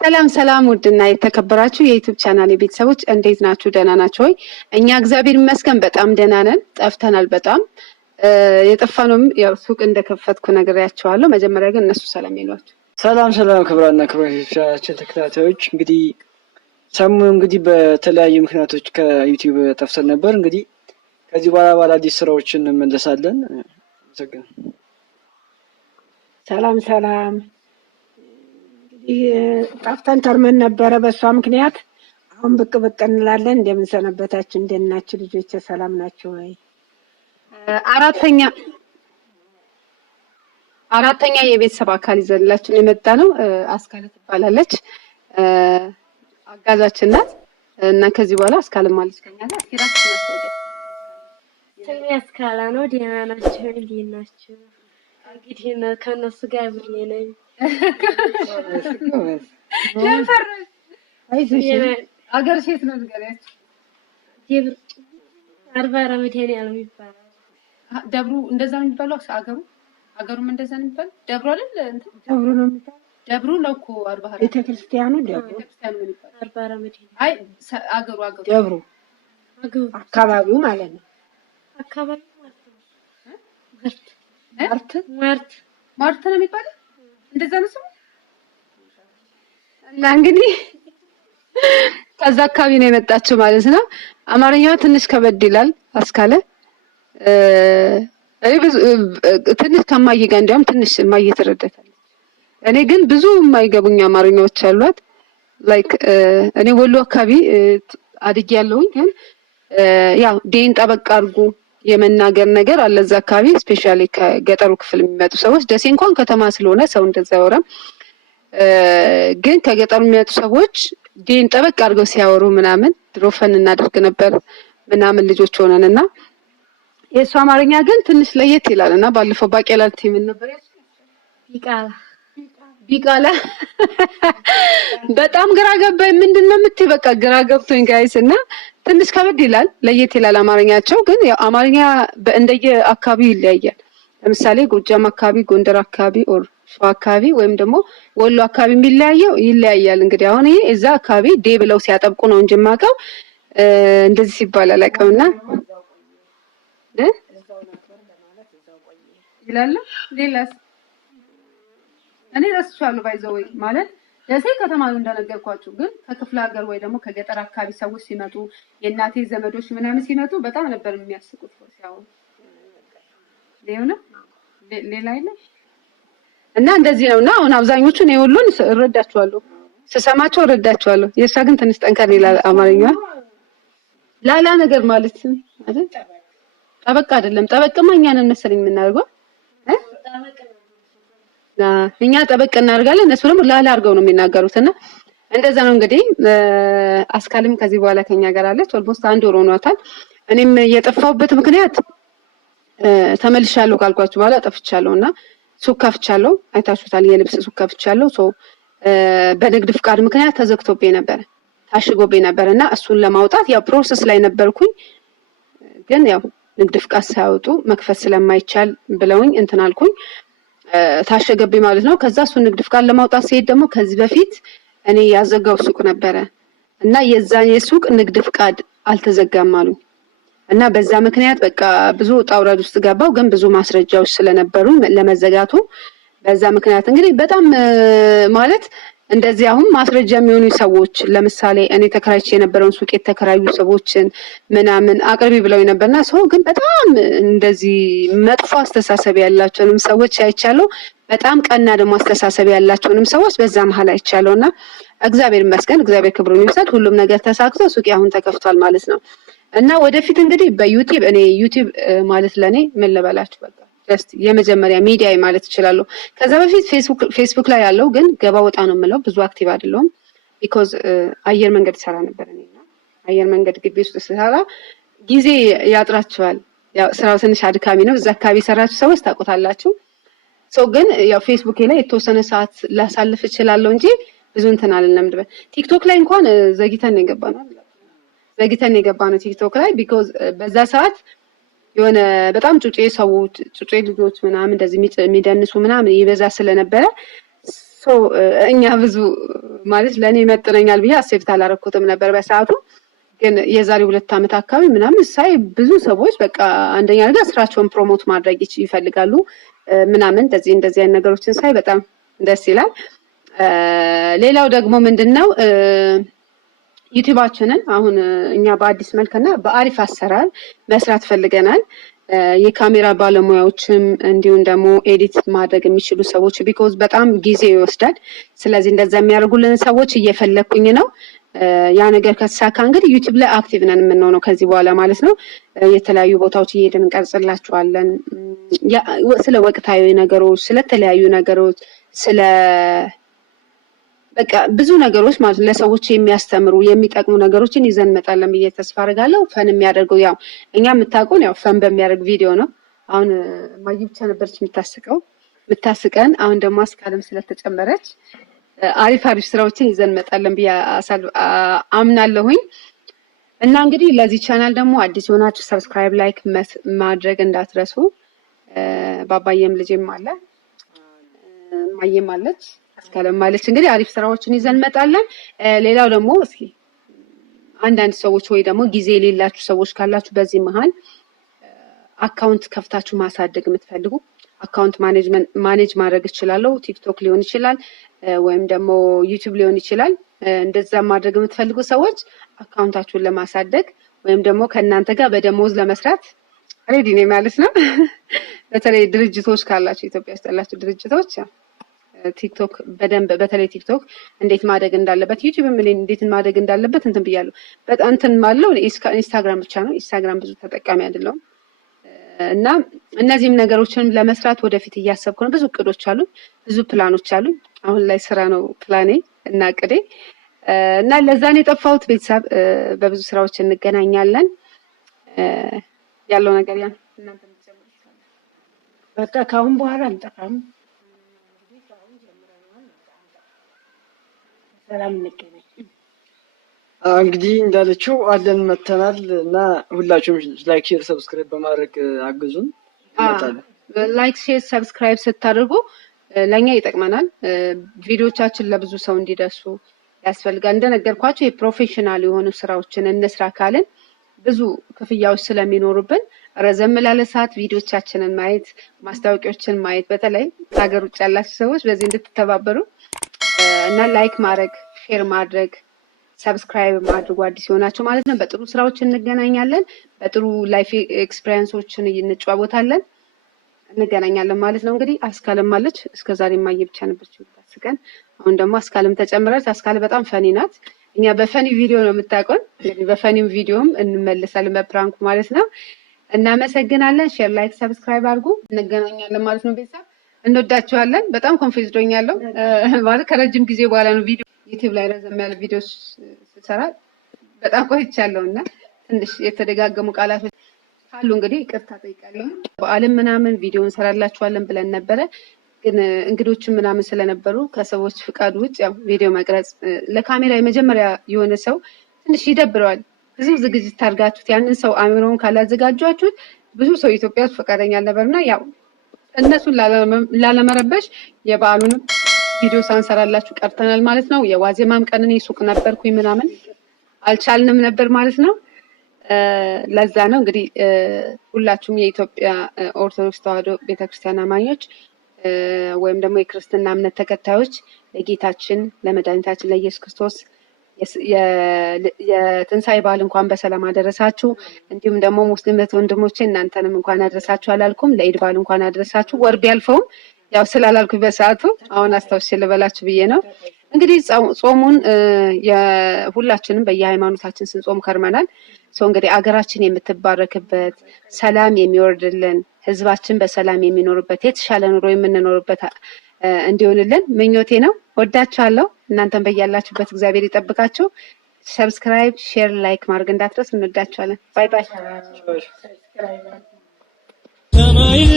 ሰላም ሰላም ውድና የተከበራችሁ የዩቲዩብ ቻናል ቤተሰቦች እንዴት ናችሁ? ደህና ናችሁ ወይ? እኛ እግዚአብሔር ይመስገን በጣም ደህና ነን። ጠፍተናል በጣም የጠፋነውም ያው ሱቅ እንደከፈትኩ ነግሬያቸዋለሁ። መጀመሪያ ግን እነሱ ሰላም ይሏችሁ። ሰላም ክብራና ክብራችን ተከታታዮች እንግዲህ ሰሞኑን እንግዲህ በተለያዩ ምክንያቶች ከዩቲዩብ ጠፍተን ነበር። እንግዲህ ከዚህ በኋላ በአዳዲስ ስራዎችን እንመለሳለን። ሰላም እንግዲህ ጠፍተን ተርመን ነበረ በሷ ምክንያት። አሁን ብቅ እንላለን። እንደምን ሰነበታችሁ? እንደት ናችሁ ልጆች? ሰላም ናችሁ ወይ? አራተኛ የቤተሰብ አካል ይዘንላችሁ የመጣ ነው። አስካለ ትባላለች፣ አጋዛችን ናት እና ከዚህ በኋላ አስካለ ማለት ከኛ ጋር አስኪራስ ተናስተውቀ ስሜ አስካለ ነው። ደህና ናችሁ? እንዴት ናችሁ? እንግዲህ ከነሱ ጋር ብሬ ነኝ። ለምፈር አይዞሽ አገር ሴት ነው ንገሪያችሁ። ደብር አርባራ መድኃኒዓለም ይባላል። ደብሩ እንደዛ ነው የሚባለው። አገሩም እንደዛ ነው የሚባለው። ደብሩ አይደል እንትን ደብሩ ነው የሚባለው። ደብሩ ነው እኮ አርባራ ቤተክርስቲያኑ ደብሩ ነው የሚባለው። አርባራ መድኃኒዓለም አይ አገሩ ደብሩ አካባቢው ማለት ነው። አካባቢው ማርት ነው የሚባለው። እንደዛ ነው ስሙ። እና እንግዲህ ከዛ አካባቢ ነው የመጣችው ማለት ነው። አማርኛዋ ትንሽ ከበድ ይላል። አስካለ ትንሽ ከማዬ ጋር እንዲያውም ትንሽ ማዬ ትረዳታለች። እኔ ግን ብዙ የማይገቡኝ አማርኛዎች አሏት። ላይክ እኔ ወሎ አካባቢ አድጌያለሁኝ፣ ግን ያው ዴን ጠበቅ አድርጉ የመናገር ነገር አለ እዛ አካባቢ። ስፔሻሊ ከገጠሩ ክፍል የሚመጡ ሰዎች፣ ደሴ እንኳን ከተማ ስለሆነ ሰው እንደዛ ያወራም፣ ግን ከገጠሩ የሚመጡ ሰዎች ዴን ጠበቅ አድርገው ሲያወሩ ምናምን ድሮ ፈን እናደርግ ነበር ምናምን ልጆች ሆነንና የእሱ አማርኛ ግን ትንሽ ለየት ይላልና ባለፈው ባቄላ ምን ነበር ቢቃላ በጣም ግራ ገባኝ። ምንድነው የምትይ? በቃ ግራ ገብቶኝ ጋይስ። እና ትንሽ ከበድ ይላል፣ ለየት ይላል አማርኛቸው። ግን ያው አማርኛ እንደየ አካባቢ ይለያያል። ለምሳሌ ጎጃም አካባቢ፣ ጎንደር አካባቢ ኦር ሸዋ አካባቢ ወይም ደግሞ ወሎ አካባቢ ይለያያል። እንግዲህ አሁን ይሄ እዛ አካባቢ ዴ ብለው ሲያጠብቁ ነው እንጂ የማውቀው እንደዚህ ሲባል አላውቅምና ይላል። ሌላስ እኔ ረስቻለሁ። ባይዘው ማለት ደሴ ከተማ ነው እንደነገርኳችሁ፣ ግን ከክፍለ ሀገር ወይ ደግሞ ከገጠር አካባቢ ሰዎች ሲመጡ የእናቴ ዘመዶች ምናምን ሲመጡ በጣም ነበር የሚያስቁት ሲያው ሌላ አይደል። እና እንደዚህ ነውና አሁን አብዛኞቹን የሁሉን እረዳቸዋለሁ፣ ስሰማቸው እረዳቸዋለሁ። የእሷ ግን ትንሽ ጠንከር ይላል አማርኛ። ላላ ነገር ማለት አይደል? ጠበቅ አይደለም። ጠበቅማ እኛን መሰለኝ የምናደርገው እኛ ጠበቅ እናደርጋለን፣ እነሱ ደግሞ ላላ አድርገው ነው የሚናገሩትና እንደዛ ነው እንግዲህ። አስካልም ከዚህ በኋላ ከኛ ጋር አለች። ኦልሞስት አንድ ወር ሆኗታል። እኔም የጠፋሁበት ምክንያት ተመልሻለሁ ካልኳችሁ በኋላ ጠፍቻለሁና ሱቅ ከፍቻለሁ። አይታችሁታል፣ የልብስ ሱቅ ከፍቻለሁ። በንግድ ፍቃድ ምክንያት ተዘግቶብኝ ነበር፣ ታሽጎብኝ ነበርና እሱን ለማውጣት ያው ፕሮሰስ ላይ ነበርኩኝ። ግን ያው ንግድ ፍቃድ ሳያወጡ መክፈት ስለማይቻል ብለውኝ እንትን አልኩኝ፣ ታሸገብኝ ማለት ነው። ከዛ እሱን ንግድ ፍቃድ ለማውጣት ሲሄድ ደግሞ ከዚህ በፊት እኔ ያዘጋው ሱቅ ነበረ እና የዛን የሱቅ ንግድ ፍቃድ አልተዘጋም አሉኝ እና በዛ ምክንያት በቃ ብዙ ጣውረድ ውስጥ ገባው። ግን ብዙ ማስረጃዎች ስለነበሩ ለመዘጋቱ በዛ ምክንያት እንግዲህ በጣም ማለት እንደዚህ አሁን ማስረጃ የሚሆኑ ሰዎች ለምሳሌ እኔ ተከራይቼ የነበረውን ሱቅ የተከራዩ ሰዎችን ምናምን አቅርቢ ብለው ነበርና ሰው ግን በጣም እንደዚህ መጥፎ አስተሳሰብ ያላቸውንም ሰዎች አይቻለው፣ በጣም ቀና ደግሞ አስተሳሰብ ያላቸውንም ሰዎች በዛ መሀል አይቻለውና እግዚአብሔር ይመስገን፣ እግዚአብሔር ክብሩን ይውሰድ። ሁሉም ነገር ተሳክቶ ሱቅ አሁን ተከፍቷል ማለት ነው። እና ወደፊት እንግዲህ በዩቲዩብ እኔ ዩቲዩብ ማለት ለኔ ምን ልበላችሁ በቃ ጀስት የመጀመሪያ ሚዲያ ማለት ይችላል። ከዛ በፊት ፌስቡክ ላይ ያለው ግን ገባ ወጣ ነው የምለው፣ ብዙ አክቲቭ አይደለሁም። ቢኮዝ አየር መንገድ ሰራ ነበር እኔና አየር መንገድ ግቢ ውስጥ ሰራ ጊዜ ያጥራችኋል። ያው ስራው ትንሽ አድካሚ ነው። እዛ አካባቢ ሰራችሁ ሰዎች ታውቁታላችሁ። ግን ያው ፌስቡክ ላይ የተወሰነ ሰዓት ላሳልፍ እችላለሁ እንጂ ብዙ እንትን አልለም። ቲክቶክ ላይ እንኳን ዘግይተን የገባነው ቲክቶክ ላይ ቢኮዝ በዛ ሰዓት የሆነ በጣም ጩጬ ልጆች ምናምን እንደዚህ የሚደንሱ ምናምን ይበዛ ስለነበረ እኛ ብዙ ማለት ለኔ መጥነኛል ብዬ አሴፕት አላረኩትም ነበር በሰዓቱ። ግን የዛሬ 2 ዓመት አካባቢ ምናምን ሳይ ብዙ ሰዎች በቃ አንደኛ ነገር ስራቸውን ፕሮሞት ማድረግ ይፈልጋሉ ምናምን እንደዚህ አይነት ነገሮችን ሳይ በጣም ደስ ይላል። ሌላው ደግሞ ምንድነው ዩቲዩባችንን አሁን እኛ በአዲስ መልክና በአሪፍ አሰራር መስራት ፈልገናል። የካሜራ ባለሙያዎችም እንዲሁም ደግሞ ኤዲት ማድረግ የሚችሉ ሰዎች ቢኮዝ በጣም ጊዜ ይወስዳል። ስለዚህ እንደዛ የሚያደርጉልን ሰዎች እየፈለኩኝ ነው። ያ ነገር ከተሳካ እንግዲህ ዩቲዩብ ላይ አክቲቭ ነን የምንሆነው ከዚህ በኋላ ማለት ነው። የተለያዩ ቦታዎች እየሄድን እንቀርጽላችኋለን። ስለ ወቅታዊ ነገሮች፣ ስለተለያዩ ነገሮች፣ ስለ በቃ ብዙ ነገሮች ማለት ለሰዎች የሚያስተምሩ የሚጠቅሙ ነገሮችን ይዘን እንመጣለን ብዬ ተስፋ አደርጋለሁ። ፈን የሚያደርገው ያው እኛ የምታውቁን ያው ፈን በሚያደርግ ቪዲዮ ነው። አሁን ማይ ብቻ ነበረች የምታስቀን። አሁን ደግሞ አስካለም ስለተጨመረች አሪፍ ስራዎችን ይዘን እንመጣለን ብዬ አምናለሁኝ። እና እንግዲህ ለዚህ ቻናል ደግሞ አዲስ የሆናችሁ ሰብስክራይብ፣ ላይክ ማድረግ እንዳትረሱ። ባባየም ልጄም አለ ማየም አለች አስካለም ማለች። እንግዲህ አሪፍ ስራዎችን ይዘን እንመጣለን። ሌላው ደግሞ እስኪ አንዳንድ ሰዎች ወይ ደግሞ ጊዜ የሌላችሁ ሰዎች ካላችሁ በዚህ መሃል አካውንት ከፍታችሁ ማሳደግ የምትፈልጉ አካውንት ማኔጅ ማድረግ እችላለሁ። ቲክቶክ ሊሆን ይችላል ወይም ደግሞ ዩቲዩብ ሊሆን ይችላል። እንደዛ ማድረግ የምትፈልጉ ሰዎች አካውንታችሁን ለማሳደግ ወይም ደግሞ ከእናንተ ጋር በደሞዝ ለመስራት ሬዲ ነኝ ማለት ነው። በተለይ ድርጅቶች ካላችሁ ኢትዮጵያ ውስጥ ያላችሁ ድርጅቶች ቲክቶክ በደንብ በተለይ ቲክቶክ እንዴት ማደግ እንዳለበት ዩቲዩብ ምን እንዴት ማደግ እንዳለበት እንትን ብያለሁ። በጣም እንትን ማለው ኢንስታግራም ብቻ ነው። ኢንስታግራም ብዙ ተጠቃሚ አይደለሁም እና እነዚህም ነገሮችን ለመስራት ወደፊት እያሰብኩ ነው። ብዙ እቅዶች አሉ፣ ብዙ ፕላኖች አሉ። አሁን ላይ ስራ ነው ፕላኔ እና እቅዴ እና ለዛ ነው የጠፋሁት። ቤተሰብ በብዙ ስራዎች እንገናኛለን። ያለው ነገር ያን እናንተ ምትጀምሩት በቃ ካሁን በኋላ አንጠፋም። ሰላም እንገናኝ። እንግዲህ እንዳለችው አለን መተናል እና ሁላችሁም ላይክ፣ ሼር፣ ሰብስክራይብ በማድረግ አግዙን። ላይክ፣ ሼር፣ ሰብስክራይብ ስታደርጉ ለኛ ይጠቅመናል። ቪዲዮቻችን ለብዙ ሰው እንዲደርሱ ያስፈልጋል። እንደነገርኳችሁ የፕሮፌሽናል የሆኑ ስራዎችን እንስራ ካልን ብዙ ክፍያዎች ስለሚኖሩብን ረዘም ላለ ሰዓት ቪዲዮቻችንን ማየት፣ ማስታወቂያዎችን ማየት በተለይ ሀገር ውጭ ያላችሁ ሰዎች በዚህ እንድትተባበሩ እና ላይክ ማድረግ፣ ሼር ማድረግ፣ ሰብስክራይብ ማድረግ አዲስ የሆናችሁ ማለት ነው። በጥሩ ስራዎች እንገናኛለን። በጥሩ ላይፍ ኤክስፒሪየንሶችን እንጨዋወታለን፣ እንገናኛለን ማለት ነው። እንግዲህ አስካለም አለች። እስከዛሬ ማየ ብቻ ነበርች ታስቀን። አሁን ደግሞ አስካለም ተጨምራለች። አስካለ በጣም ፈኒ ናት። እኛ በፈኒ ቪዲዮ ነው የምታውቀን። እንግዲህ በፈኒው ቪዲዮም እንመለሳለን በፕራንኩ ማለት ነው። እናመሰግናለን። ሼር፣ ላይክ፣ ሰብስክራይብ አድርጉ። እንገናኛለን ማለት ነው። ቤተሰብ እንወዳችኋለን። በጣም ኮንፊውዝ ዶኛለሁ ማለት ከረጅም ጊዜ በኋላ ነው ቪዲዮ ዩቲዩብ ላይ ረዘም ያለ ቪዲዮ ስሰራ በጣም ቆይቻለሁ እና ትንሽ የተደጋገሙ ቃላቶች ካሉ እንግዲህ ይቅርታ ጠይቃለሁ። በዓለም ምናምን ቪዲዮ እንሰራላችኋለን ብለን ነበረ፣ ግን እንግዶችን ምናምን ስለነበሩ ከሰዎች ፍቃድ ውጭ ያው ቪዲዮ መቅረጽ ለካሜራ የመጀመሪያ የሆነ ሰው ትንሽ ይደብረዋል። ብዙ ዝግጅት ታርጋችሁት ያንን ሰው አእምሮውን ካላዘጋጃችሁት ብዙ ሰው ኢትዮጵያ ውስጥ ፈቃደኛ አልነበርና ያው እነሱን ላለመረበሽ የበዓሉንም ቪዲዮ ሳንሰራላችሁ ቀርተናል ማለት ነው። የዋዜማም ቀን እኔ ሱቅ ነበርኩኝ ምናምን አልቻልንም ነበር ማለት ነው። ለዛ ነው እንግዲህ ሁላችሁም የኢትዮጵያ ኦርቶዶክስ ተዋሕዶ ቤተክርስቲያን አማኞች ወይም ደግሞ የክርስትና እምነት ተከታዮች ለጌታችን ለመድኃኒታችን ለኢየሱስ ክርስቶስ የትንሣኤ በዓል እንኳን በሰላም አደረሳችሁ። እንዲሁም ደግሞ ሙስሊም ወንድሞቼ እናንተንም እንኳን አደረሳችሁ አላልኩም። ለኢድ በዓል እንኳን አደረሳችሁ። ወር ቢያልፈውም ያው ስላላልኩኝ በሰዓቱ አሁን አስታውሼ ልበላችሁ ብዬ ነው። እንግዲህ ጾሙን ሁላችንም በየሃይማኖታችን ስንጾም ከርመናል። እንግዲህ አገራችን የምትባረክበት ሰላም የሚወርድልን ህዝባችን በሰላም የሚኖርበት የተሻለ ኑሮ የምንኖርበት እንዲሆንልን ምኞቴ ነው። ወዳችኋለሁ። እናንተም በያላችሁበት እግዚአብሔር ይጠብቃችሁ። ሰብስክራይብ፣ ሼር፣ ላይክ ማድረግ እንዳትረሱ። እንወዳችኋለን። ባይ ባይ። ሰማይሌ